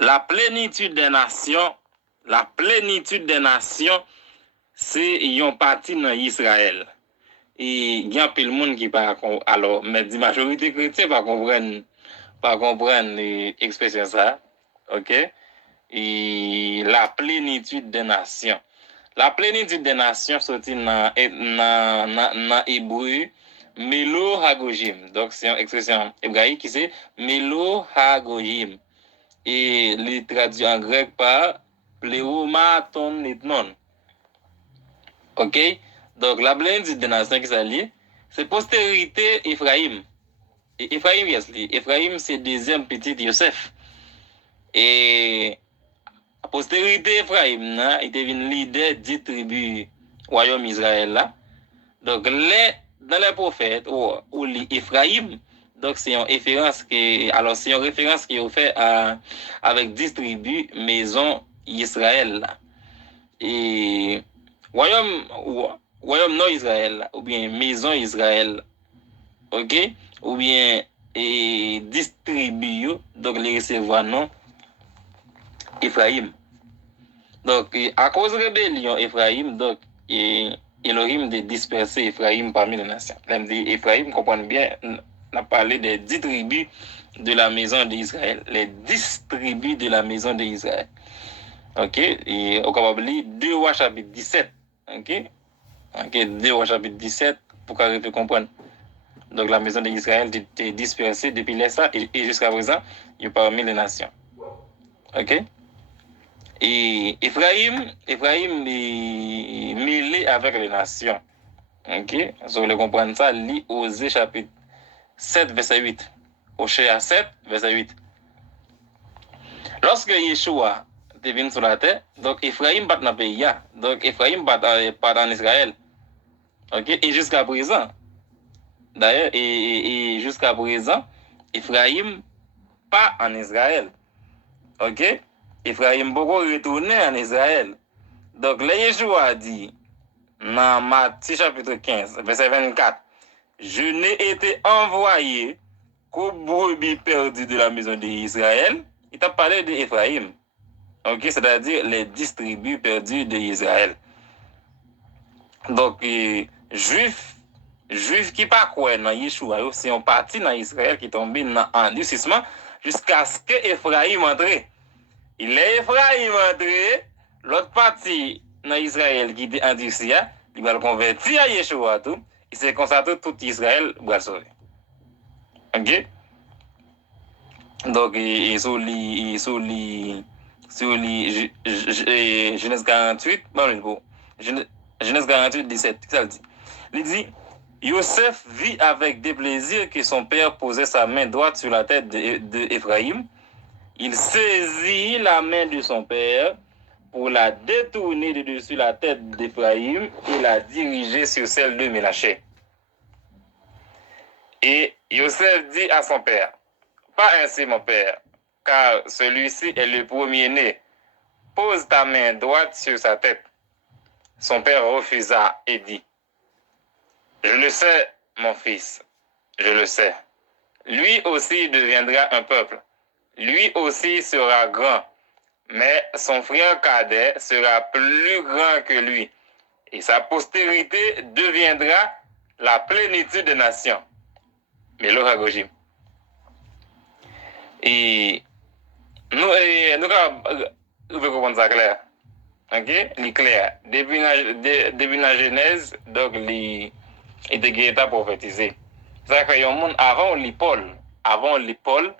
la plénitude des nations, c'est yon parti dans Israël. Et il y a peu de monde qui pas alors mais la majorité chrétien pas comprendre l'expression ça. OK? Et la plénitude des nations. La plénitude des nations sorti dans hébreu Melo Hagojim. Donc c'est une expression hébraïque qui c'est Melo Hagojim. Et les traduit en grec par Pléomaton etnon. OK? Donc la plénitude des nations qui s'allie, c'est postérité Ephraim. Et Ephraim, yes, Ephraim c'est deuxième petit Yosef. Et postérité Ephraim, il devient leader 10 tribus royaume Israël là. Donc dans les prophètes ou les Ephraim, donc c'est une référence qui est faite avec 10 tribus maison Israël là. Et royaume non Israël ou bien maison Israël. OK? Ou bien 10 tribus donc les recevoir non Ephraim. Donc, à cause de rébellion Ephraim, donc, Elohim de disperser Ephraim parmi les nations. Même dit Ephraim, comprenez bien, on a parlé des 10 tribus de la maison d'Israël. Les 10 tribus de la maison d'Israël. OK? Et au capable lire 2 Rois chapitre 17. OK? OK, 2 Rois chapitre 17 pour qu'on puisse comprendre. Donc, la maison d'Israël était dispersée depuis l'Est et jusqu'à présent, il est parmi les nations. OK? Et Ephraim est mêlé avec les nations. OK? Si vous voulez comprendre ça, lis Osée chapitre 7, verset 8. Osée 7, verset 8. Lorsque Yeshua est venu sur la terre, donc Ephraim bat dans le pays. Donc Ephraim bat en Israël. OK? Et jusqu'à présent, d'ailleurs, et jusqu'à présent, Ephraim pas en Israël. OK? Ephraim beaucoup retourné en Israël. Donc, là, Yeshua dit, dans Matthieu chapitre 15, verset 24, je n'ai été envoyé qu'aux brebis perdues de la maison d'Israël. Il t'a parlé d'Ephraim. OK, c'est-à-dire les 10 tribus perdues d'Israël. Donc, juifs qui pas quoi dans Yeshua, c'est un parti dans Israël qui tombe dans endurcissement jusqu'à ce que Ephraim entre. Il est Ephraim entré, l'autre partie dans Israël qui était endurci, il va le convertir à Yeshua tout, et c'est comme ça tout Israël va sauver. OK? Donc, sur Genèse 48, bon, Genèse 48, 17, ça le dit. Il dit, Yosef vit avec déplaisir que son père posait sa main droite sur la tête d'Ephraim. Il saisit la main de son père pour la détourner de dessus la tête d'Ephraim et la diriger sur celle de Ménaché. Et Yosef dit à son père, pas ainsi mon père, car celui-ci est le premier-né. Pose ta main droite sur sa tête. Son père refusa et dit, je le sais, mon fils, je le sais. Lui aussi deviendra un peuple. Lui aussi sera grand. Mais son frère cadet sera plus grand que lui, et sa postérité deviendra la plénitude des nations. Mais l'oragogim. Et nous pouvons comprendre ça clair. OK? C'est clair. Depuis la Genèse, donc, il était prophétisé. C'est-à-dire qu'il y a un monde avant Paul,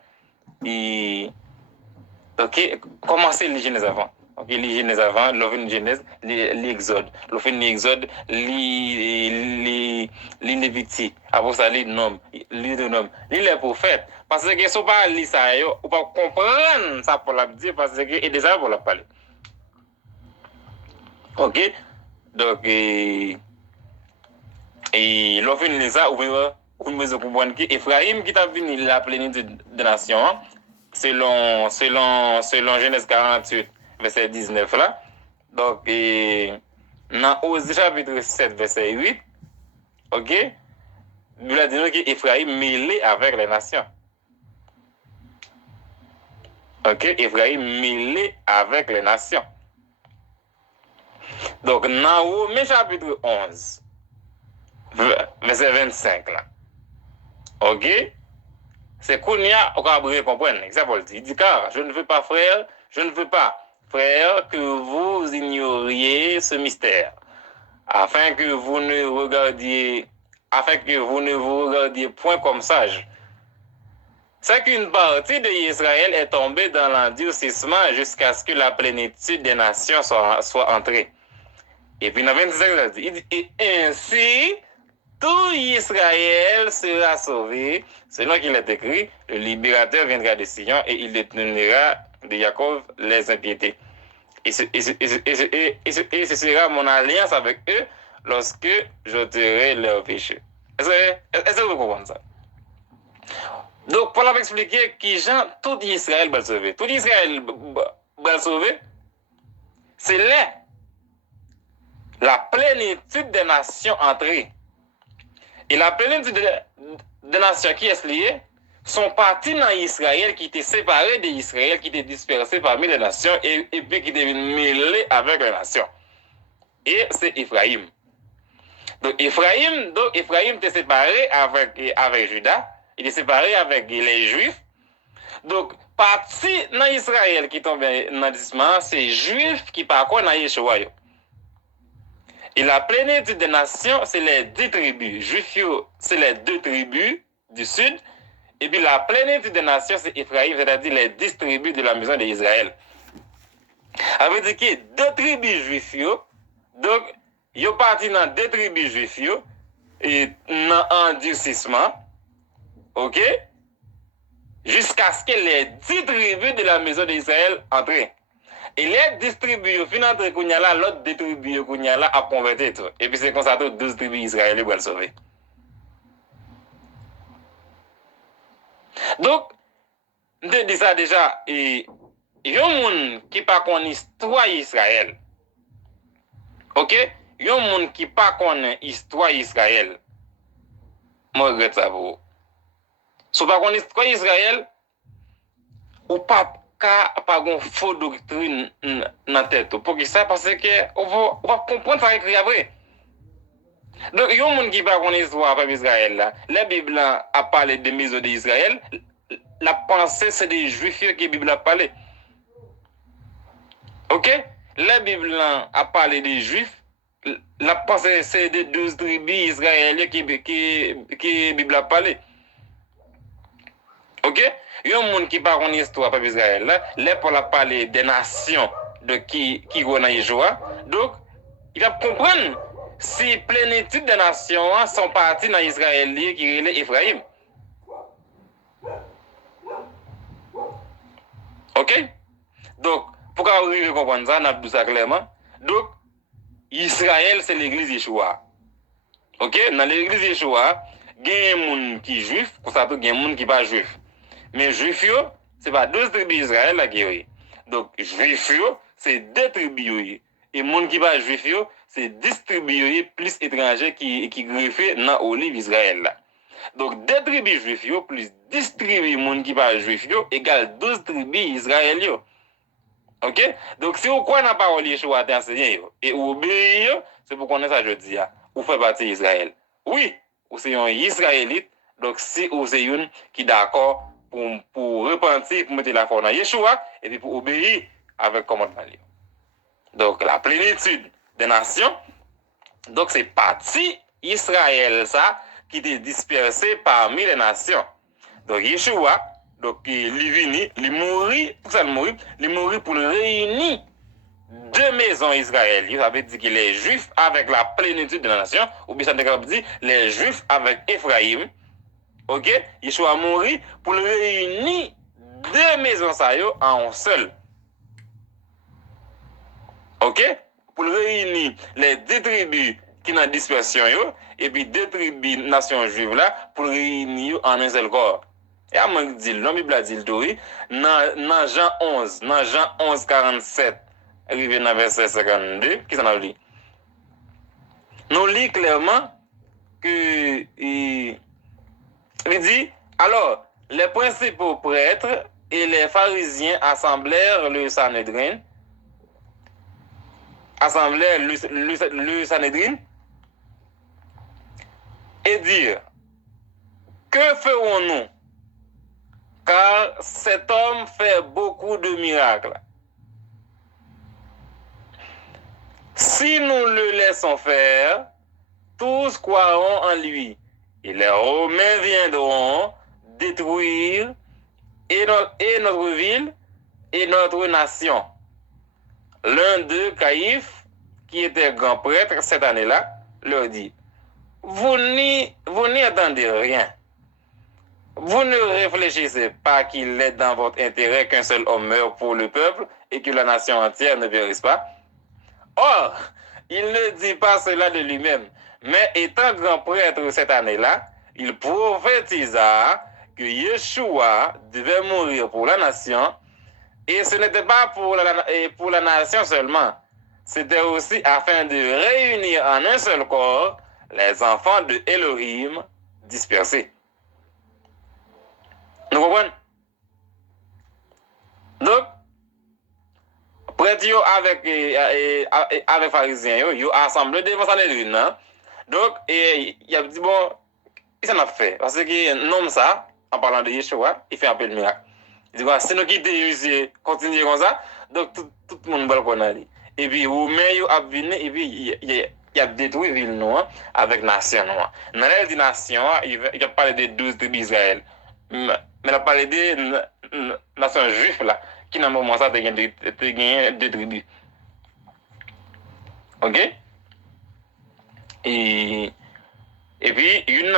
et OK, commencez les Genèse avant. OK, les Genèse avant, l'offre Genèse, l'Exode. L'offre l'Exode, les Lévitique. Après ça, les noms, les prophètes. Parce que si on pas lire ça, on pas comprendre ça pour la dire parce que et déjà pour la parler. OK? Donc et l'offre les ça, on peut comprendre que Ephraim qui t'a venu la plénitude de nation. Selon Genèse 48, verset 19 là. Donc, dans Osée chapitre 7, verset 8, OK, nous a dit que Ephraim mêlé avec les nations. Ok, Ephraim mêlé avec les nations. Donc, dans Romains chapitre 11, verset 25 là. Ok? C'est Kounia, on va comprendre. Exemple, il dit, car je ne veux pas, frère, je ne veux pas, frère, que vous ignoriez ce mystère, afin que vous ne regardiez, afin que vous ne vous regardiez point comme sage. C'est qu'une partie d'Israël est tombée dans l'endurcissement jusqu'à ce que la plénitude des nations soit entrée. Et puis dans 26, il dit, et ainsi, tout Israël sera sauvé, selon qu'il est écrit, le libérateur viendra de Sion et il détruira de Jacob les impiétés. Et ce sera mon alliance avec eux lorsque j'ôterai leurs péchés. Est-ce que vous comprenez ça? Donc, pour l'expliquer qui Jean, tout Israël va sauver. Tout Israël va sauver, c'est là la plénitude des nations entrées. Et la plénitude des nations qui est liée sont partis dans Israël, qui étaient séparés d'Israël, qui étaient dispersés parmi les nations et puis qui deviennent mêlés avec les nations. Et c'est Ephraim. Donc Ephraim était séparé avec Juda, il est séparé avec les Juifs. Donc, parti dans Israël qui tombe dans le disement, c'est Juifs qui parcourent dans Yeshua. Et la plénitude des nations, c'est les 10 tribus. Juifs, c'est les 2 tribus du sud. Et puis la plénitude des nations, c'est Ephraim, c'est-à-dire les 10 tribus de la maison d'Israël. Ça veut dire que 2 tribus juifs, donc, ils sont partis dans 2 tribus juifs, et dans endurcissement, ok? Jusqu'à ce que les 10 tribus de la maison d'Israël entrent. Et les 10 tribus, finalement, l'autre 2 tribus a converti tout. Et puis c'est comme ça que 12 tribus israéliennes vont le sauver. Donc, je dis ça déjà, et il y a un monde qui pas connaît l'histoire d'Israël. Ok? Il y a un monde qui pas connaît l'histoire d'Israël. Moi, je regrette ça pour vous. Si vous ne connaissez pas l'histoire d'Israël, ou pas une fausse doctrine dans la tête. Pour que ça, parce que on va comprendre ça écrit après. Donc, il y a un monde qui pas connaît l'histoire d'Israël. La Bible a parlé des maisons d'Israël. La pensée, c'est des Juifs que la Bible a parlé. Ok? La Bible a parlé des Juifs. La pensée, c'est des 12 tribus israéliennes qui la Bible a parlé. Ok? Il y a un monde qui parle de l'histoire de Israël. Là, pour la parler des nations de qui ont Yeshua. Donc, il va comprendre si plénitude des nations sont partis dans Israël qui est Ephraim. Ok? Donc, pour qu'on arrive à comprendre ça, on a dit ça clairement. Donc, Israël, c'est l'église Yeshua. Ok? Dans l'église Yeshua, il y a des gens qui sont juifs, pour ça, il y a des gens qui ne sont pas juifs. Mais juifs, ce n'est pas 12 tribus d'Israël qui sont. Donc, juifs, c'est 2 tribus. Et les gens qui ne sont pas juifs, c'est 10 tribus plus étrangers qui greffent dans l'olive d'Israël. Donc, 2 tribus juifs plus 10 tribus de gens qui ne sont pas juifs égale 12 tribus d'Israël. Ok? Donc, si vous croyez dans la parole de Yeshua d'enseigner et vous obéissez, c'est pour connaître ça, je dis, vous faites partie d'Israël. Oui, vous êtes un Israélite, donc si vous êtes un qui est d'accord pour repentir, pour mettre la foi dans Yeshua, et puis pour obéir avec le commandement. Donc, la plénitude des nations, donc c'est parti Israël, ça, qui est dispersé parmi les nations. Donc, Yeshua, donc, il est venu, il mourit, pour ça, il mourit pour réunir 2 maisons israéliennes. Ça veut dire que les Juifs avec la plénitude de la nation, ou bien ça veut dire les Juifs avec Ephraim. Ok? Yeshua mourit pour réunir 2 maisons ça en un seul. Ok? Pour réunir les 2 tribus qui sont en dispersion, et puis 2 tribus nations juives là, pour réunir en un seul corps. Et à moi dit, la Bible a dit le tout, dans Jean 11, 47, arrivé dans verset 52, qui s'en a dit? Nous lit clairement que il dit, alors, les principaux prêtres et les pharisiens assemblèrent le Sanhédrin, et dirent, que ferons-nous? Car cet homme fait beaucoup de miracles. Si nous le laissons faire, tous croiront en lui, et les Romains viendront détruire et notre ville et notre nation. L'un d'eux, Caïphe, qui était grand prêtre cette année-là, leur dit, vous n'y attendez rien. Vous ne réfléchissez pas qu'il est dans votre intérêt qu'un seul homme meure pour le peuple et que la nation entière ne périsse pas. Or, il ne dit pas cela de lui-même, mais étant grand prêtre cette année-là, il prophétisa que Yeshua devait mourir pour la nation, et ce n'était pas pour la nation seulement, c'était aussi afin de réunir en un seul corps les enfants de Elohim dispersés. Nous comprenons? Donc, prêtre avec pharisiens, ils ont assemblé devant Sanhédrin. Donc, il a dit, bon, qu'est-ce qu'on a fait? Parce que nomme ça, en parlant de Yeshua, il fait un peu le miracle. Il dit, si nous quittons, monsieur, continuer comme ça, donc tout le monde va le connaître. Et puis, vous mettez à venir, et puis, il a détruit la ville noire avec la nation noire. Dans la nation, il a parlé des 12 tribus d'Israël. Mais il a parlé des nations juives, là, qui dans le moment ça, il y a deux tribus. Ok? Et puis, une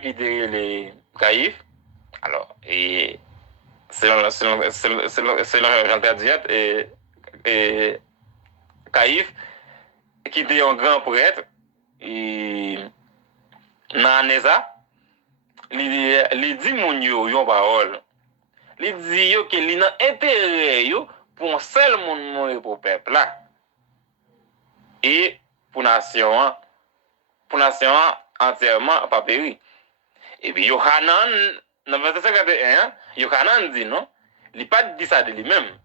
qui était les Caïphes. Alors, et selon Jean Diat et Caïphe, qui était un grand prêtre, et dans Neza, il dit mon yo yon parole. Il dit yo que il a intérêt yo pour un seul monde mourir pour peuple là. Et pour nation entièrement pas péri. Et puis Yohanan dans verset 51, Yohanan dit non, il pas dit ça de lui-même,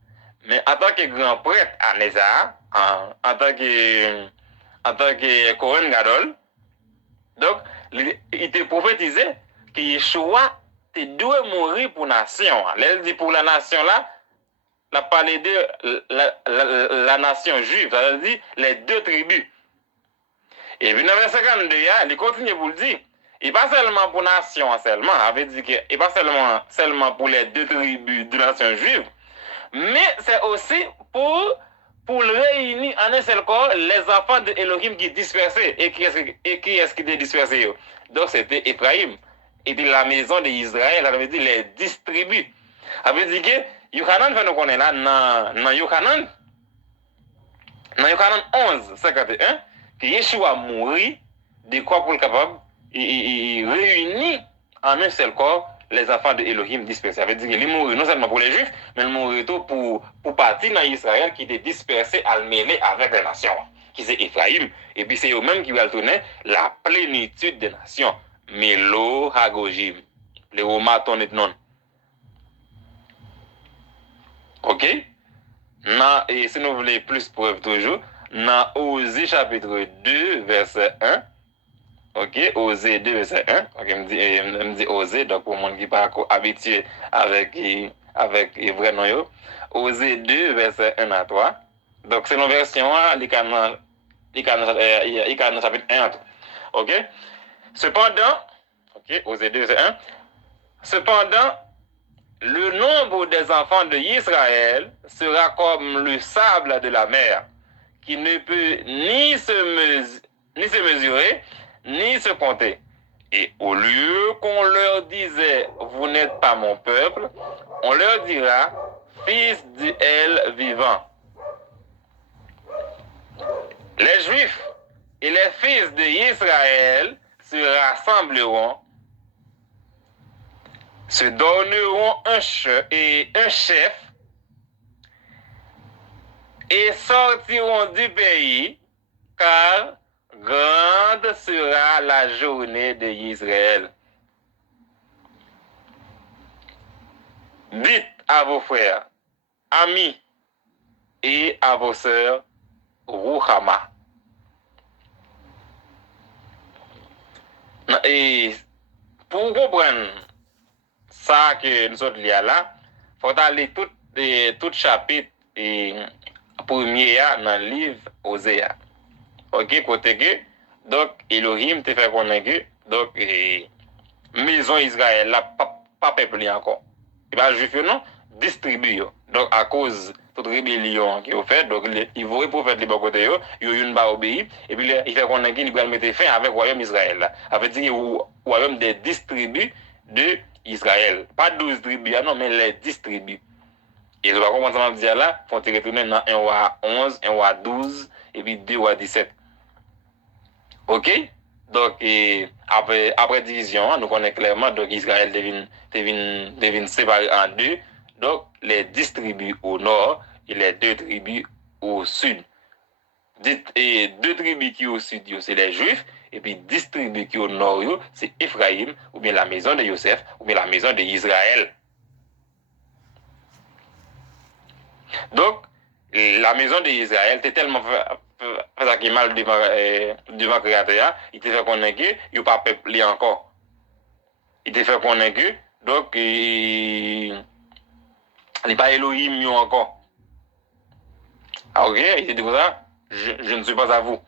mais en tant que grand prêtre à Neza, en tant que Kohen Gadol, donc il était prophétisé que Yeshua doit mourir pour la nation. Elle dit pour la nation là, la parlé de la nation juive, ça veut dire les deux tribus. Et puis dans verset 52, il continue pour le dire. Et pas seulement pour la nation seulement, avait dit que et pas seulement pour les deux tribus de la nation juive, mais c'est aussi pour réunir en un seul corps les enfants de Elohim qui dispersés. Et qui est-ce qui était dispersé? Donc c'était Ephraïm. Et de la maison d'Israël, ça veut dire les 10 tribus. Ça veut dire que Yohanan fait nous connaître là, dans Yohanan 11, 51, que Yeshua mourit, de quoi pour le capable, il réunit en un seul corps les enfants de Elohim dispersés. Ça veut dire qu'il mourit non seulement pour les Juifs, mais il mourit tout pour partir dans Israël qui était dispersé à le mêler avec les nations, qui c'est Ephraïm. Et puis c'est eux-mêmes qui vont tourner la plénitude des nations. Melo Hagojim. Les Romaton et non. Ok? Et si nous voulons plus preuve toujours, dans Osée chapitre 2, verset 1. Ok? Osée 2, verset 1. Ok, me dit Osée, donc pour le monde qui n'est pas habitué avec vrai nom. Osée 2, verset 1 à 3. Donc c'est une version, il y a chapitre 1 à 3. Ok? Cependant, ok, Osée 2, verset 1. Cependant, le nombre des enfants de Israël sera comme le sable de la mer, qui ne peut ni se mesurer, ni se compter. Et au lieu qu'on leur disait, vous n'êtes pas mon peuple, on leur dira, fils d'El vivant. Les Juifs et les fils d'Israël se rassembleront, se donneront un chef et sortiront du pays, car grande sera la journée de Israël. Dites à vos frères, amis et à vos sœurs, Ruhama. Et pour comprendre ça que nous autres là, il faut aller tout chapitre et premier dans le livre Osée. Ok, côté que, donc, Elohim te fait connaître que, donc, maison Israël, là, pas peuple encore. Et bien, juif, non, distribue. Donc, à cause de toute rébellion qui est fait, donc, il voit pour faire les bons côtés, il y a une bas obéi, et puis, il fait connaître qu'il va mettre fin avec le royaume Israël. Là. Ça veut dire le royaume des distribus de Israël. Pas 12 tribus, non, mais les distribus. Et je vais commencer à dire là, il faut retourner dans 1 roi 11, 1 roi 12, et puis 2 roi 17. Ok? Donc, après division, nous connaissons clairement, donc Israël devine séparé en deux. Donc, les 10 tribus au nord et les 2 tribus au sud. Et 2 tribus qui au sud, c'est les Juifs, et puis 10 tribus qui au nord, c'est Ephraïm, ou bien la maison de Joseph, ou bien la maison d'Israël. Donc, la maison d'Israël était tellement fait mal devant Créateur, il te fait connaître qu'il n'y a pas peuplé encore. Il te fait connaître que, donc, il n'est pas Elohim encore. Ah, ok, il te dit comme ça, je ne suis pas à vous.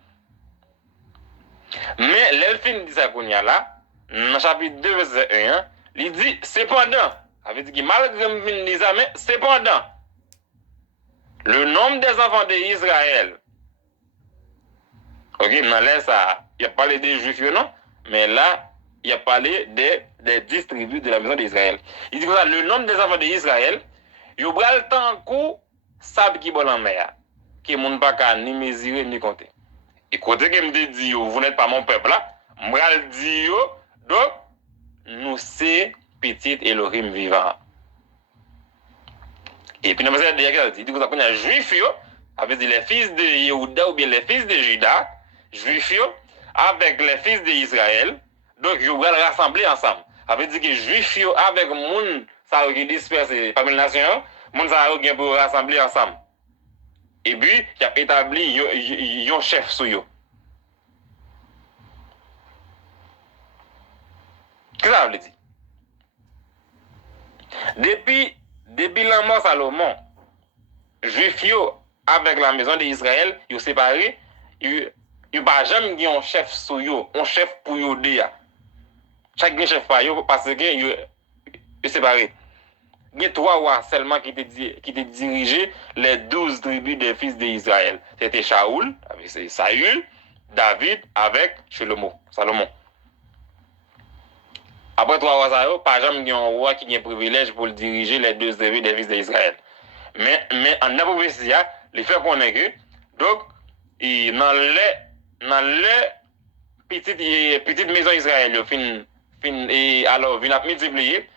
Mais l'elfine dit ça qu'on y a là, dans chapitre 2, verset 1, il dit, cependant, ça veut dire que malgré me dit ça, mais cependant, le nombre des enfants d'Israël, ok, dans l'air ça, il a parlé des Juifs, non? Mais là, il a parlé des 10 tribus de la maison d'Israël. Il dit comme ça, le nombre des enfants d'Israël, il y a le temps coup, sable qui bon en mer, qui ne pas qu'à ni mesurer ni compter. Et côté que me dit, vous n'êtes pas mon peuple là, moi le dit, donc, nous c'est petit Elohim vivant. Et puis, nous avons dit, il dit que ça connaît juif, avec les fils de Yehuda ou bien les fils de Juda, juifs, avec les fils d'Israël, donc ils vont rassembler ensemble. Ça veut dire que juifs, avec moun, ça qui dispersé parmi les nations, moun ça qui pour rassembler ensemble. Et puis, il a établi un chef sur eux. Qu'est-ce que ça veut dire? Depuis la mort Salomon, juifs avec la maison d'Israël, ils sont séparés, ils n'ont pas jamais un chef sur eux, un chef pour eux deux. Chaque chef par eux parce que ils sont séparés. Il y a 3 rois seulement qui te dirigeaient les 12 tribus des fils d'Israël. C'était Shaoul, avec Saül, David, avec Salomon. Après 3 rois, ça pas jamais un roi qui a un privilège pour diriger les 12 tribus des fils d'Israël. Mais en prophétie, le fait qu'on est que, donc, dans les petites maisons d'Israël, alors, vient multiplier,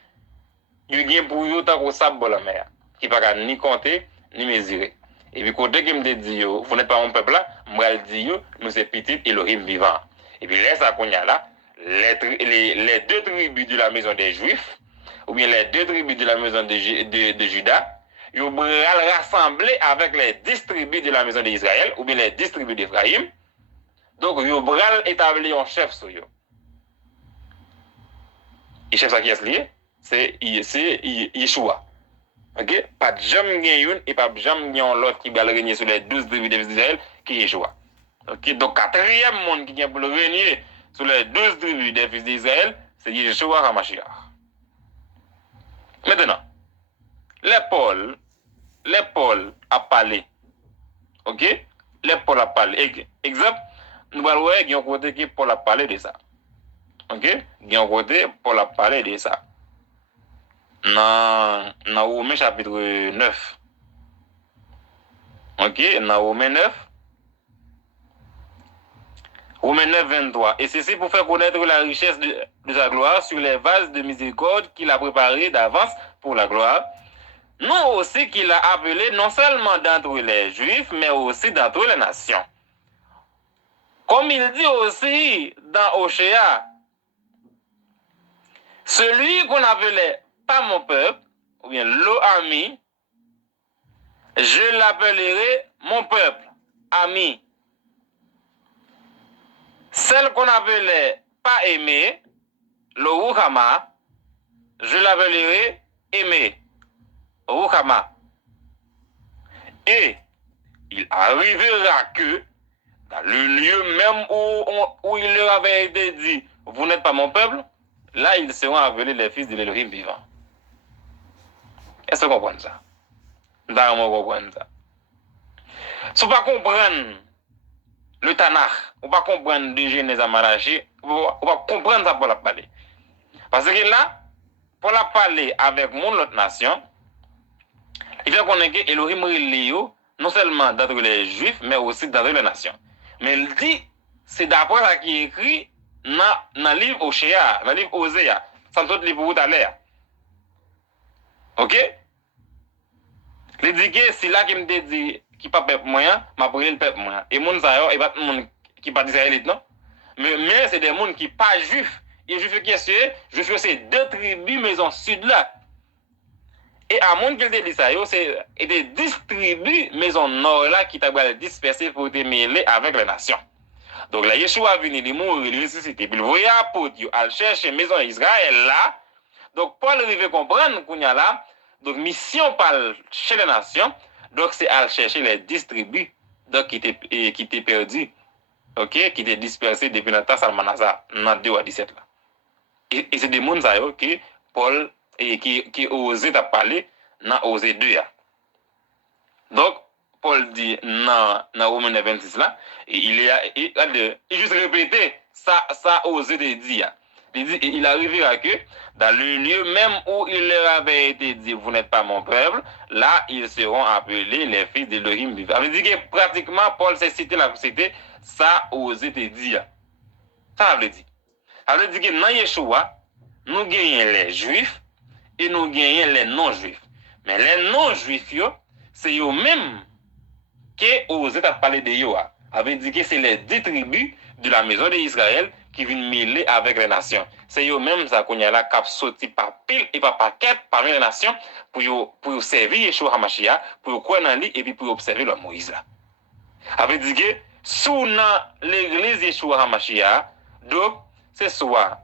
il y a pour eux tant qu'on sable la mer, qui ne peut ni compter, ni mesurer. Et puis, côté qui me dit, vous n'êtes pas mon peuple là, moi, je dis, nous sommes petits Elohim vivants. Et puis, là, ça qu'on y a là, les 2 tribus de la maison des Juifs, ou bien les 2 tribus de la maison de Juda, ils vont rassembler avec les 10 tribus de la maison d'Israël, ou bien les 10 tribus d'Ephraïm. Donc, ils vont établir un chef sur eux. Et chef ça qui est lié, c'est Yeshua. Ok? Pas de jamais une et pas de jamais l'autre qui va régner sur les 12 tribus d'Israël qui est Yeshua. Ok? Donc, quatrième monde qui vient pour le régner sur les 12 tribus des fils d'Israël, c'est Yeshua HaMashiach. Maintenant, les Paul a parlé. Ok? Les Paul a parlé. Exemple, nous allons voir qu'il y a un côté qui Paul a parlé de ça. Ok? Il y a un côté Paul a parlé de ça. Dans Romains chapitre 9. Ok? Dans Romains 9. Romains 9, 23. Et ceci pour faire connaître la richesse de sa gloire sur les vases de miséricorde qu'il a préparés d'avance pour la gloire. Nous aussi qu'il a appelé non seulement d'entre les Juifs, mais aussi d'entre les nations. Comme il dit aussi dans Oshéa, celui qu'on appelait pas mon peuple, ou bien lo ami, je l'appellerai mon peuple, ami. Celle qu'on appelait pas aimée, le Ruhama, je l'appellerai aimé, Ruhama. Et il arrivera que dans le lieu même où il leur avait été dit, vous n'êtes pas mon peuple, là ils seront appelés les fils de l'Élohim vivant. Est-ce que vous comprenez ça? Vous comprenez ça? Si vous ne comprenez pas le Tanakh, vous ne comprenez pas de Genèse à Malachi, vous ne comprenez pas ça pour la parler. Parce que là, pour la parler avec mon autre nation, il faut qu'on ait que Elohim Rilio, non seulement d'entre les Juifs, mais aussi d'entre les nations. Mais il dit, c'est d'après ça qui est écrit dans le livre Oshéa, dans le livre Osée, sans tout livre tout à l'heure. Ok? Il dit que c'est là qu'il me dit qui pas peuple moyen, m'a pris le peuple moyen. Et moun ça yo, et pas moun qui pas israélite non. Mais c'est des moun qui pas juifs. Et juifs qui est juifs c'est deux tribus maison sud là. Et à moun qu'il dit ça yo, c'est des 10 tribus maison nord là qui t'a dispersé pour te mêler avec les nations. Donc là Yeshua venu il mourir, il ressuscité, puis il voyait apôtre yo al chercher maison Israël là. Donc Paul arrive comprendre qu'on y a là. Donc, mission par chez les nations, donc c'est à chercher les 10 tribus donc, qui étaient perdues, ok, qui étaient dispersées depuis notre Salmanasa, dans 2 à 17 là. Et c'est des gens qui Paul qui osé parler dans Osée 2 là. Donc, Paul dit dans Romains 26 là, et il juste répété ça osé de dire. Il arrivera que dans le lieu même où il leur avait été dit, vous n'êtes pas mon peuple, là, ils seront appelés les fils d'Elohim vivants. Ça veut dire que pratiquement, Paul s'est cité la cité, ça osé te dire. Ça veut dire. Ça veut dire que dans Yeshua, nous gagnons les juifs et nous gagnons les non-juifs. Mais les non-juifs, c'est eux-mêmes qui osé parler de eux. Ça veut dire que c'est les 10 tribus de la maison d'Israël qui viennent mêler avec les nations. C'est eux-mêmes ça qu'on y a là qui sorti par pile et par paquet parmi les nations pour servir Yeshua HaMashiach, pour croire dans lui et puis pour observer le Moïse là. Ça veut dire que sous l'église Yeshua HaMashiach, donc c'est soit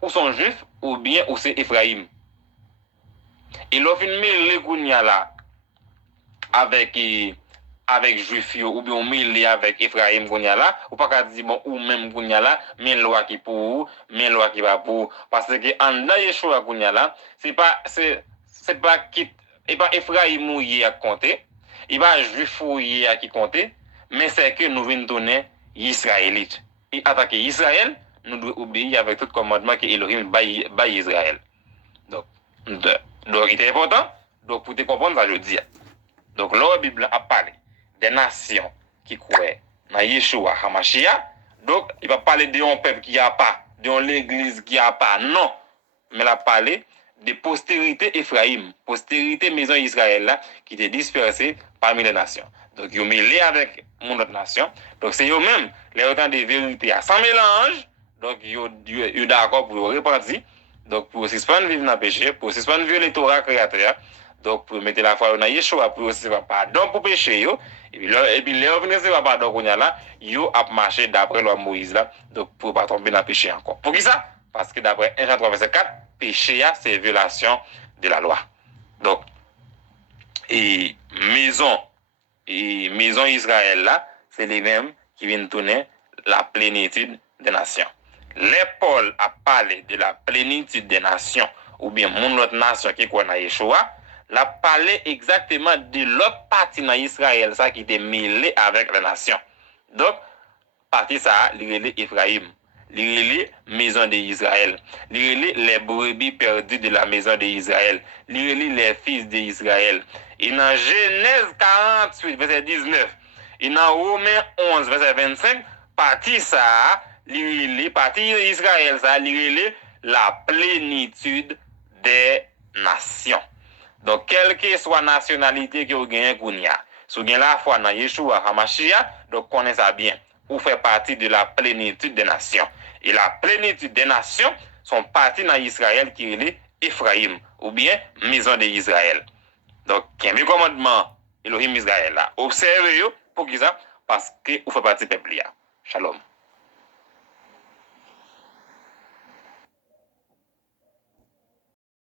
ou sont juifs ou bien ou c'est Ephraim. Et l'offre mêlé qu'on y a là avec juif ou bien mêlé avec Ephraim qu'on y a là ou pas qu'à dire bon ou même qu'on y a là mais loi qui pour mais loi qui va pour parce que en dans Yeshua qu'on y a là c'est pas qui et pas Ephraim ou y a compter il va juif ou y a qui compter mais c'est que nous venons donner israélite et attaquer Israël nous devons obéir avec tout commandement que Elohim baille Israël donc il est important donc pour te comprendre ça je dis donc la Bible a parlé des nations qui croient dans Yeshua HaMashiach. Donc, il va parler d'un peuple qui n'a pas, d'une l'église qui n'a pas. Non. Mais il a parlé de postérité Ephraim, postérité maison Israël là, qui était dispersée parmi les nations. Donc, ils ont mêlé avec mon autre nation. Donc, c'est eux-mêmes, les autant de vérités sans mélange. Donc, ils sont d'accord pour repentir. Donc, pour suspendre vivre dans le péché, pour suspendre violer le Torah créateur. Donc, pour mettre la foi dans Yeshua, pour recevoir pardon pour péché, et puis, les revenir recevoir pardon qu'on y a là, yo a marché d'après loi Moïse là, donc pour pas tomber dans le péché encore. Pour qui ça? Parce que d'après 1 Jean 3, verset 4, péché, c'est violation de la loi. Donc, et maison Israël là, c'est les mêmes qui viennent tourner la plénitude des nations. Les Paul a parlé de la plénitude des nations, ou bien mon autre nation qui croit dans Yeshua, la parlé exactement de l'autre partie dans Israël, ça qui était mêlé avec les nations. Donc, partie ça, l'irélé Ephraim, l'irélé maison d'Israël, l'irélé les brebis perdues de la maison d'Israël, l'irélé les fils d'Israël. Et dans Genèse 48, verset 19, et dans Romains 11, verset 25, partie ça, l'irélé, partie d'Israël, ça, l'irélé la plénitude des nations. Donc, quelle que soit la nationalité que vous gagnez, si vous gagnez la foi dans Yeshua HaMashiach, donc connaissez ça bien. Vous faites partie de la plénitude des nations. Et la plénitude des nations sont parties dans Israël qui est Ephraim. ou bien maison d'Israël. Donc, il y a un commandement Elohim Israël là. Observez-yo pour qui ça? Parce que vous faites partie du peuple. Shalom.